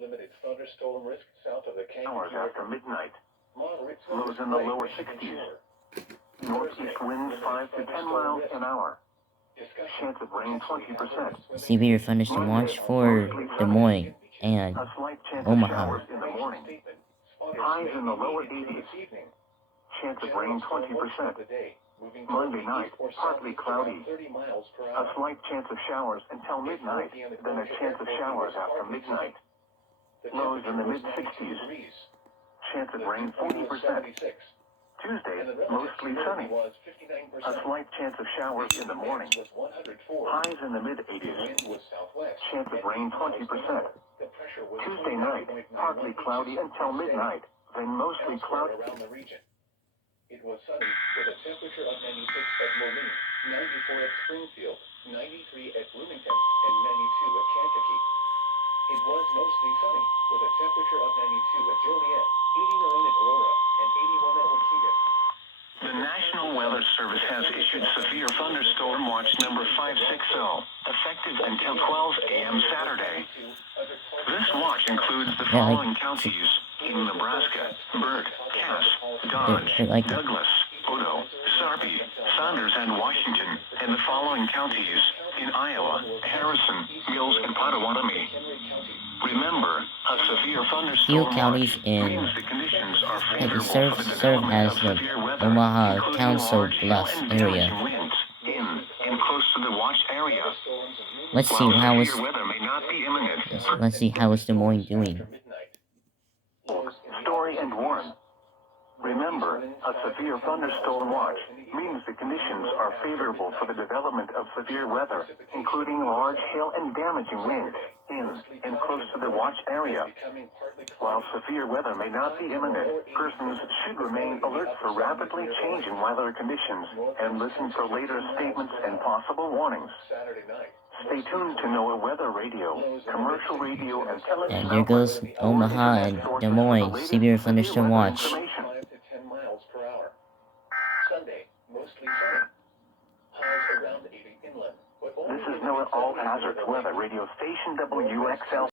Limited thunderstorm risk south of the Hours after midnight. Moderate Lows in the lower 60s. Northeast winds 5 to 10 miles an hour. Chance of rain 20%. severe thunderstorm watch for Des Moines and A slight chance Omaha. of showers in the morning. Highs in the lower 80s. Chance of rain 20%. Monday night, partly cloudy. A slight chance of showers until midnight, then a chance of showers after midnight. Lows in the mid-60s. Chance of rain 40%. Tuesday, mostly sunny. A slight chance of showers in the morning. Highs in the mid-80s. Chance of rain 20%. Tuesday night, partly cloudy until midnight, then mostly cloudy. It was sunny with a temperature of 96 at Moline, 94 at Springfield, 93 at Bloomington, and 92 at Kankakee. It was mostly sunny with a temperature of 92 at Joliet, 89 at Aurora, and 81 at Waukegan. The National Weather Service has issued severe thunderstorm watch number 560, effective until 12 a.m. Saturday. This watch includes the following counties in Nebraska: Burt, Cass, Dodge, Douglas, Odo, Sarpy, Saunders, and Washington, and the following counties in Iowa: Harrison, Mills, and Potawatomi. Remember, a severe thunderstorm counties watch in means the conditions are that favorable for the serve development as of the severe weather, Omaha including Council large hail Bluffs and area. damaging winds in and close to the watch area. Let's see While how severe weather may not be imminent, let's see how is Des Moines doing. Story and warn. Remember, a severe thunderstorm watch means the conditions are favorable for the development of severe weather, including large hail and damaging winds in and close to the watch area. While severe weather may not be imminent, persons should remain alert for rapidly changing weather conditions and listen for later statements and possible warnings. Stay tuned to NOAA Weather Radio, commercial radio, and television. And there goes Omaha and Des Moines severe thunderstorm watch. Sunday, mostly sunny. Highs around 80 inland. This is NOAA All Hazards Weather Radio Station WXL.